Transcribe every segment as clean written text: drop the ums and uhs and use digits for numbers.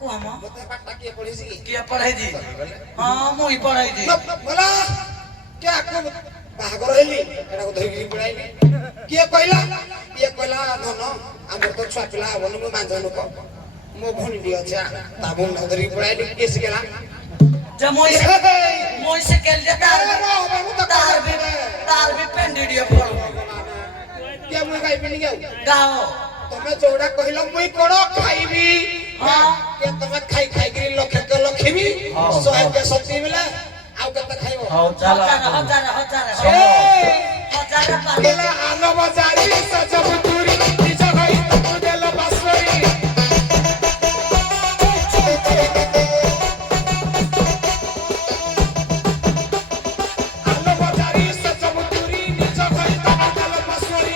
को हम मते पाटा के पढ़ी सी किया पढ़ाई जी हां मुई पढ़ाई जी बोला क्या को बागर हेली एटा को धरि पढ़ाइली के कहला ये कहला धन हमर तो छुआ पिला हबन मु मांझन को मो भणी दी अच्छा ताबो न धरि पढ़ाइली के सिकेला जब मोई से केल जे तार भी पेंडिडियो पड़ो के मुई गाई पिनी गाओ तमे जोड़ा कहलो मुई कोड़ खाइबी हां के तमे खाई खाई गिरी लखे के लखीबी 100 के 70 मिले आउ कत खाइबो हां चला हजार केला आलो बाजारी सजब दूरी निज गई तू देल बासरी आलो बाजारी सजब दूरी निज गई तू देल बासरी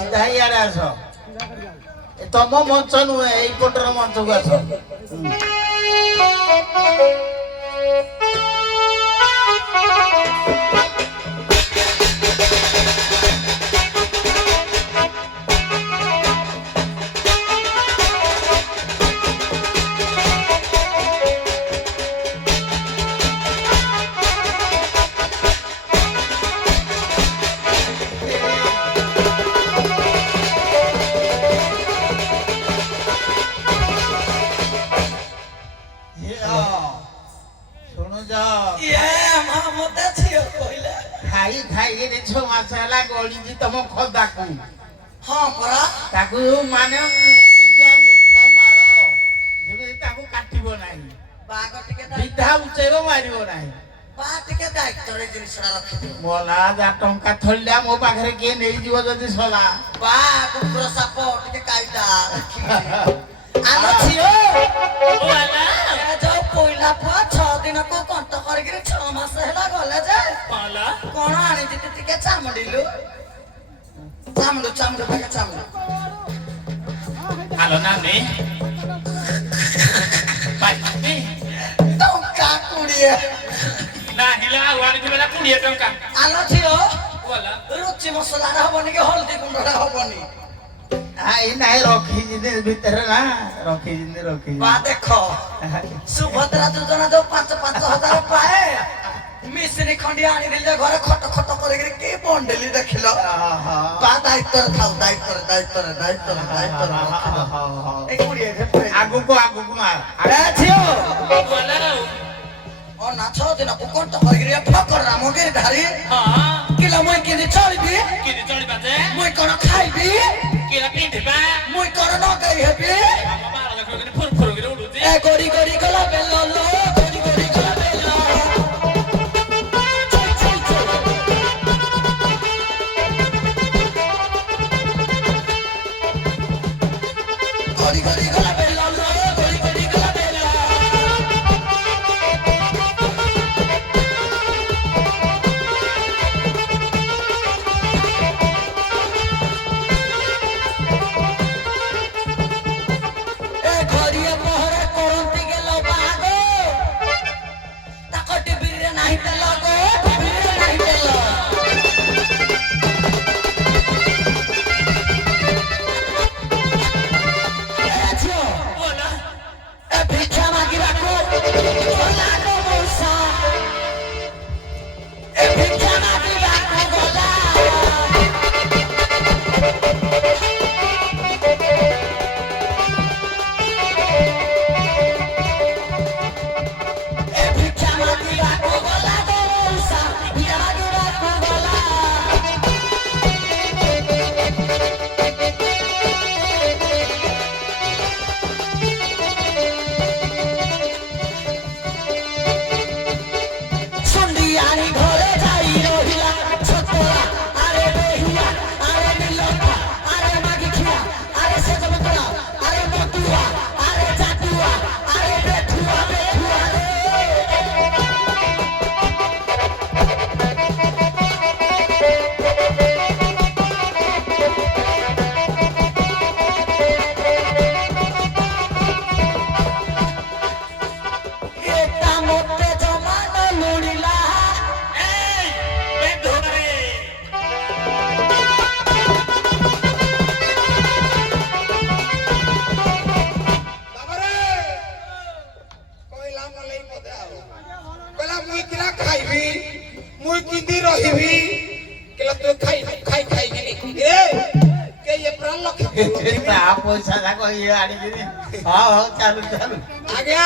ସିଧା ଇଆଡ଼େ ଆସ ତମ ମଞ୍ଚ ନୁହେଁ ଏଇପଟର ମଞ୍ଚକୁ ଆସ ଖାଇ ଖାଇକିରି 6 ମାସ ହେଲା ଗଳିଛି ତମ ଖଦାକୁ ହଁ ପରା ତାକୁ ମାନେ ମାର ଯେମିତି ତାକୁ କାଟିବ ନାହିଁ ବାଘ ଟିକେ ବିଧା ଉଚେଇବ ମାରିବ ନାହିଁ ବା ଟିକେ ଦାୟିତ୍ୱରେ ଜିନିଷଟା ରଖିଥିବ ମଲା ଯା ଟଙ୍କା ଥଳିଲା ମୋ ପାଖରେ କିଏ ନେଇଯିବ ଯଦି ସଲା ବା କୁକୁର ସାପ ଟିକେ କାଇଦା ଆମ ଝିଅ ଯୋଉ ପଇଲା ପୁଅ 6 ଦିନକୁ କଣ୍ଟ କରିକିରି 6 ମାସ ହେଲା ଗଲେ ଯେ କଣ ଆଣିଛି ତୁ ଟିକେ ଚାମୁଡିଲୁ ଚାମୁଡୁ ପାଖେ ଚାମୁଡୁ ଆଲୋ ନାନୀ ଟଙ୍କା 20 ନାହିଲା ଆଉ ଆଣିଥିବେ ନା 20 ଟଙ୍କା ଆଲୋ ଝିଅ ରୁଚି ମସଲାରେ ହବନି କି ହଳଦୀ ଗୁଣ୍ଡରେ ହବନି ଆଇ ନାଇଁ ରଖିଛି ଭିତରେ ନା ରଖିଛି ବା ଦେଖ ସୁଭଦ୍ରା ଯୋଜନା ଯୋଉ 5,000 ପାଏ ମିଶ୍ରି ଖଣ୍ଡି ଆଣିଥିଲେ ଘରେ ଖଟ କରିକିରି କି ବଣ୍ଡେଲି ଦେଖିଲ ବା ଦାୟିତ୍ୱରେ ଥାଉ ଦାୟିତ୍ୱରେ ଆଗକୁ ମାର ଝିଅ ନା 6 ଦିନକୁ କଣ୍ଟ କରିକିରି ଫକର ରାମଗିରି ଧାରି କିଲୋ ମୁଇଁ କିନି ଚଳିବି ମୁଇଁ କଣ ଖାଇବି ମୁଇଁ କଣ ନଗେଇ ହେବି ଏ ଗରି ଗଲା ବେଲ लो ଗରି ଗଲା ବେଲ ଗରି ଗଲା ବେଲ लो ଗରି ଗଲା ବେଲ पैसा जाक ये आनिकिनी हां चालू आज्ञा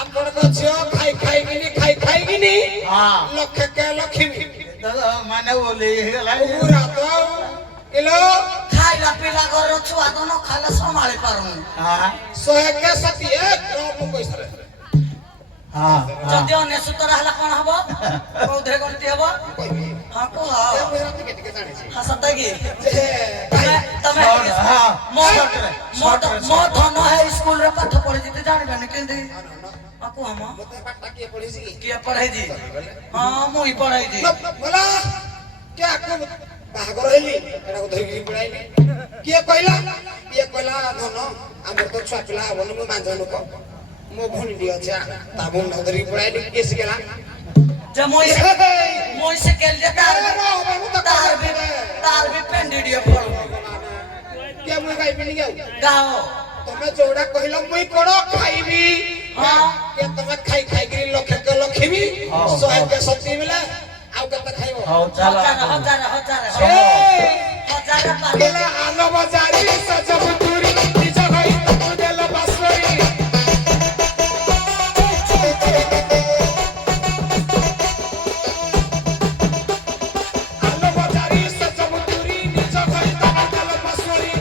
आपनको झियो खाई खाईकिनी हां लक्ष के लक्ष्मी माने बोले हेला पूरा तो किलो खाइला पिला घर छुआ दोनो खाला संभाळी पारुनु हां 100 के 71 ड्रॉप पैसा रे हां जदि अन्य सूत्र हला कोन हबो कोधे गलती हबो हां को हां टिके जाने छी हां सतागी तमे हां मो धन है स्कूल रे पाठ पढि जिते जानिबे न केंदी आपको हम मते पाठ के पढि छी के पढाई जी हां मुई पढाई जी बोला क्या को ବାହାଘର ହେଲି ଏଟାକୁ ଧରିକି ପଳାଇଲି କିଏ କହିଲା ଧନ ଆମର ତ ଛୁଆ ପିଲା ହବନି ମୁଁ ମାଂଝ ଲୋକ ମୋ ଭଉଣୀଟି ଅଛି ତା ଭଉଣୀ ଧରିକି ପଳାଇଲି କିଏ ଶିଖେଲା ଯେ মই ସେ କେଲେ ତାର ବି ପେଣ୍ଡିଡିଏ ପଡୁ କିଏ ମୁଁ ଖାଇବିନି କି ଆଉ ଗାଓ ତମେ ଯୋଉଟା କହିଲ ମୁଇଁ କଣ ଖାଇବି କେ ତମେ ଖାଇକିରି ଲକ୍ଷେବି 100 କେ 70 ମିଳେ ଆଉ କେତେ ଖାଇବ ହଉ ଚାଲ ହଜାର କେଲା ଆନ ବଜାରି ସଜବୁ ତୁରି ନିଜ ଭାଇ ତୁ ଦେଲ ବାସରି ଆନ ବଜାରି ସଜବୁ ତୁରି ନିଜ ଭାଇ ତୁ ଦେଲ ବାସରି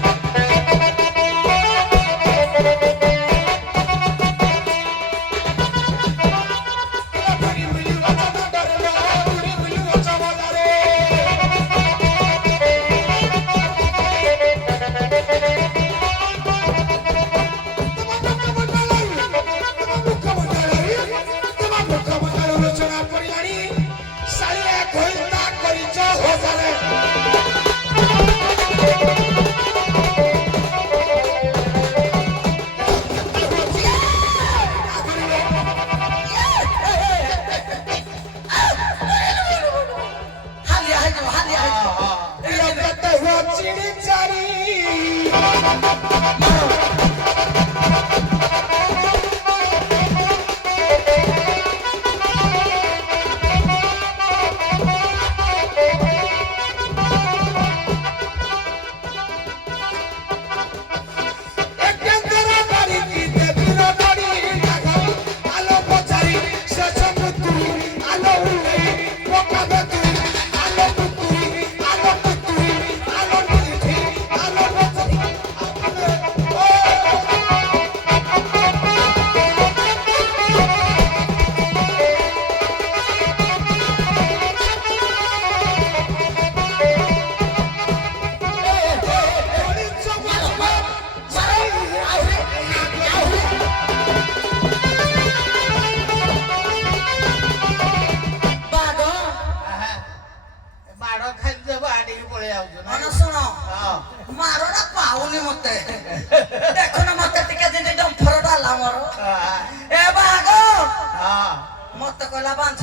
ମତେ କହିଲା ବାଞ୍ଛ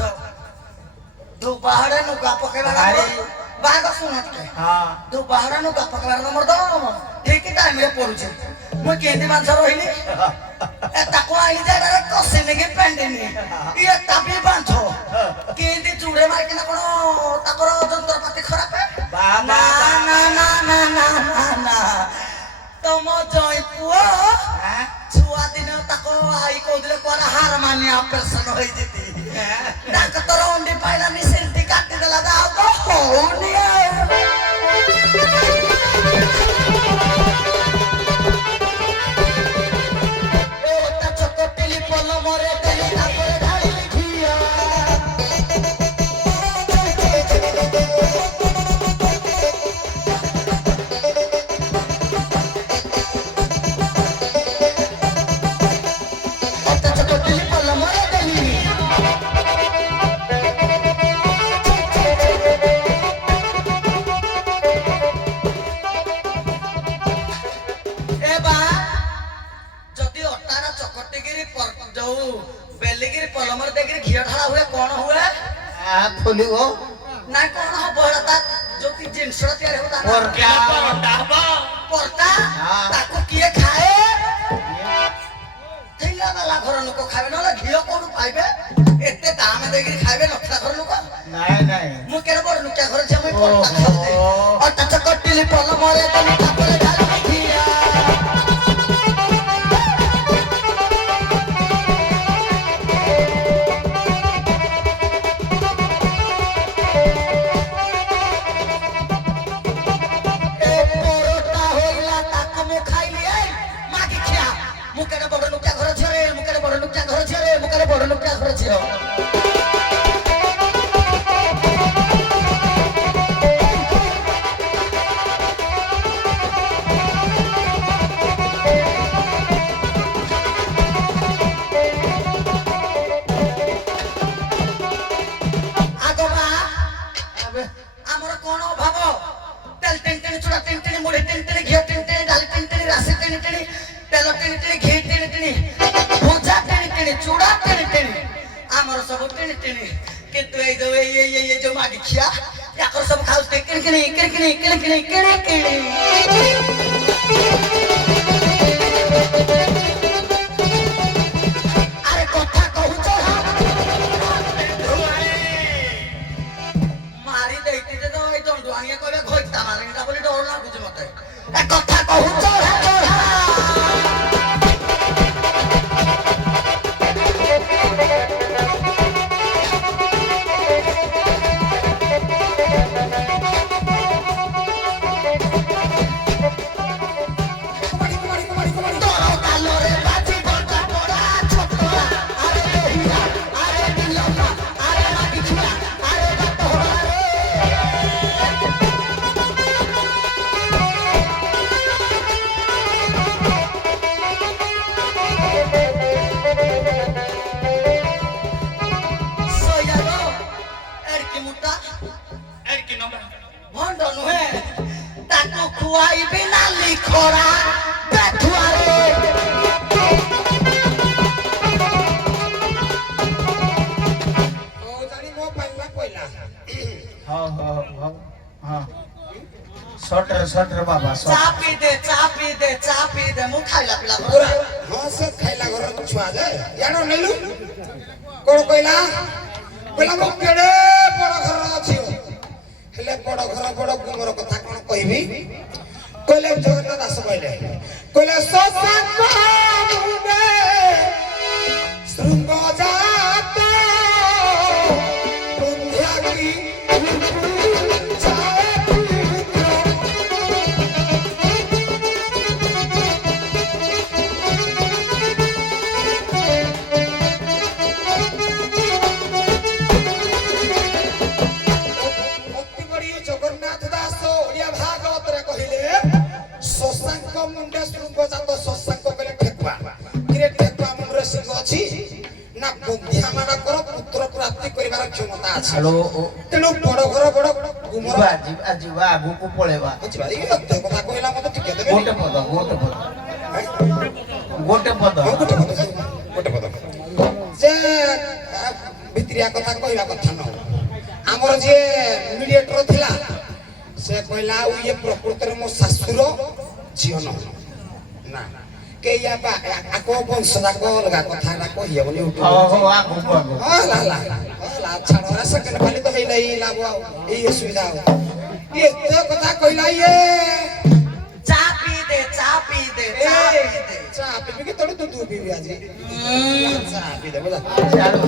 ଦୁବାହରେ ନୁଗା ପକେଇବାର ବାଘ ଶୁଣ ଟିକେ ଦୁବାହରେ ନୁଗା ପକେଇବାର ମୋର ଦବ ଠିକ ଟାଇମରେ ପଡୁଛି ମୁଁ କେମିତି ବାଞ୍ଛ ରହିଲି ତାକୁ ଆଇଲି ଜାଗାରେ କଷି ନେଇକି ପେଣ୍ଡିନି ଇଏ ତାବି ବାଞ୍ଛ କେମିତି ଚୁଡେ ମାରିକିନା କଣ ତାଙ୍କର ଯନ୍ତ୍ରପାତି ଖରାପ ନା ନା ନା ନା ନା ନା ତମ ଜୟ ପୁଅ ଛୁଆ ଦିନ ତାକୁ ଆଇ କହୁଥିଲେ କୁଆଡେ ହାର ମାନି ଅପରେସନ ହେଇଯିବି ଡାକ୍ତର ଅଣ୍ଡି ପାଇଲାନି ସେମିତି କାଟିଦେଲା ଆଉ ତ ହଉନି ଚକଟିଲି ପଲମରେ ଦେଲି ତାପରେ ଢାଳିଲି ଘିଅ ଫୁଲିବ ନାଇଁ କଣ ହବ ଏଟା ଯଦି ଜିନିଷ ତିଆରି ହବ ପରଟା ତାକୁ କିଏ ଖାଏ ଥିଲା ବାଲା ଘର ଲୋକ ଖାଇବେ ନହେଲେ ଘିଅ କୋଉଠୁ ପାଇବେ ଏତେ ଦାମ ଦେଇକିରି ଖାଇବେ ନଥିଲା ଘର ଲୋକ ନାଇଁ ମୁଁ କେଡେ ବଡ ଲୁକିଆ ଘର ଝିଅ ମୁଁ ପରଟା ଖାଉଛେ ଅଟା ଚକଟିଲି ପଲମରେ ଦେଲି ତାପରେ ଢାଳିଲି ଘିଅ ଆମର କଣ ଅଭାବ याकर सब टिनी टिनी किंतु ये जो मागी खिया याकर सब खाउते किणकिणी अरे कथा कहू तो मारी देती तो ए दंडुआनिया कहबे खोइता मारनीटा बोली डर लागुछ मते ए कथा कहू तो सटर बाबा चापी दे मु खाइला पिला पूरा हां से खाइला घर छुआ दे यानो नेलु कोन कइला कइला मो केडे बड़ घर अछि हेले बड़ घर बड़ गुमर कथा कोन कहबी कइले जगन्नाथ दास कइले सोसात मुने शृंग जाता बंध्या की हेलो तेणु बड़ घर बड़ गुमर जीवा आगु को पळेवा कथा कहला मत ठीक देबे गोटे पद जे भित्रिया कथा कहला कथा न हमर जे मीडिएटर थिला से कहला ये प्रकृति मो सासुर जीवन ना के या बा आको वंशजा को लगा कथा ना कहिए बोली उठो हो आगु को ला छाड़ो रे सेकंड खाली तो हे नहीं लागो ये सुविधा ये तो कथा कहला ये चापी दे चा पी के तोड़ तू पी आज चा पी दे बोला चलो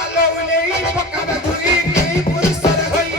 आलो ले पक्का दुई के पुलिस रे होई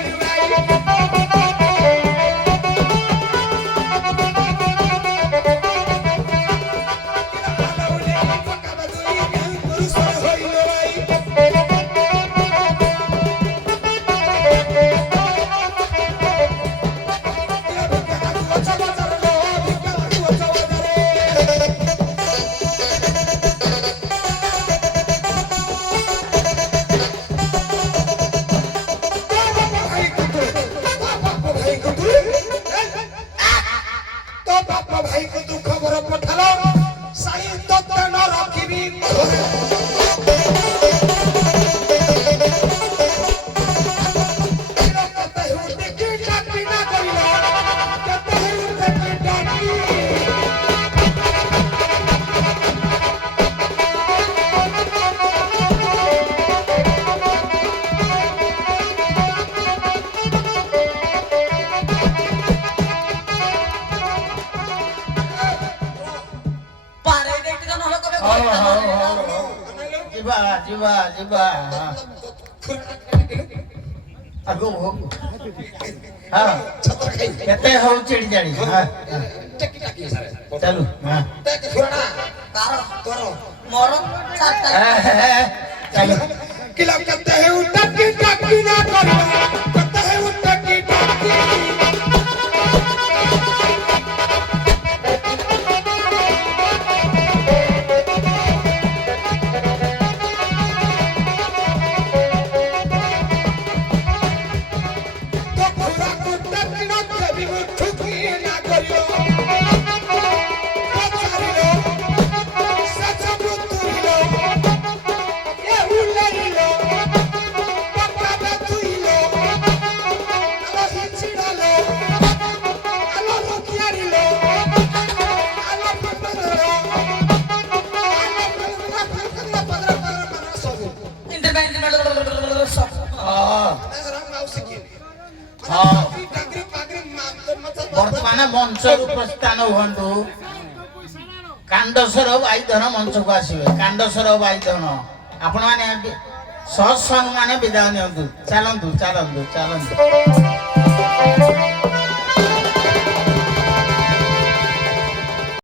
जीवा आगु हां छतर खाई केते हो चिड़ी जानी हां टकी टकी सारे चलो हां टक फुरना तारो तोरो मोर चाटा चलो किला कहते हैं टकी टकी ना करो कहते हैं टकी टकी Thank you. ମଞ୍ଚରୁ ପ୍ରସ୍ଥାନ ହୁଅନ୍ତୁ। କାଣ୍ଡସର ବାଇଧନ ମଞ୍ଚକୁ ଆସିବେ। କାଣ୍ଡସର ବାଇଧନ ଆପଣମାନେ ସତ୍ସଙ୍ଗ ମାନେ ବିଦାୟ ନିଅନ୍ତୁ। ଚାଲନ୍ତୁ ଚାଲନ୍ତୁ ଚାଲନ୍ତୁ।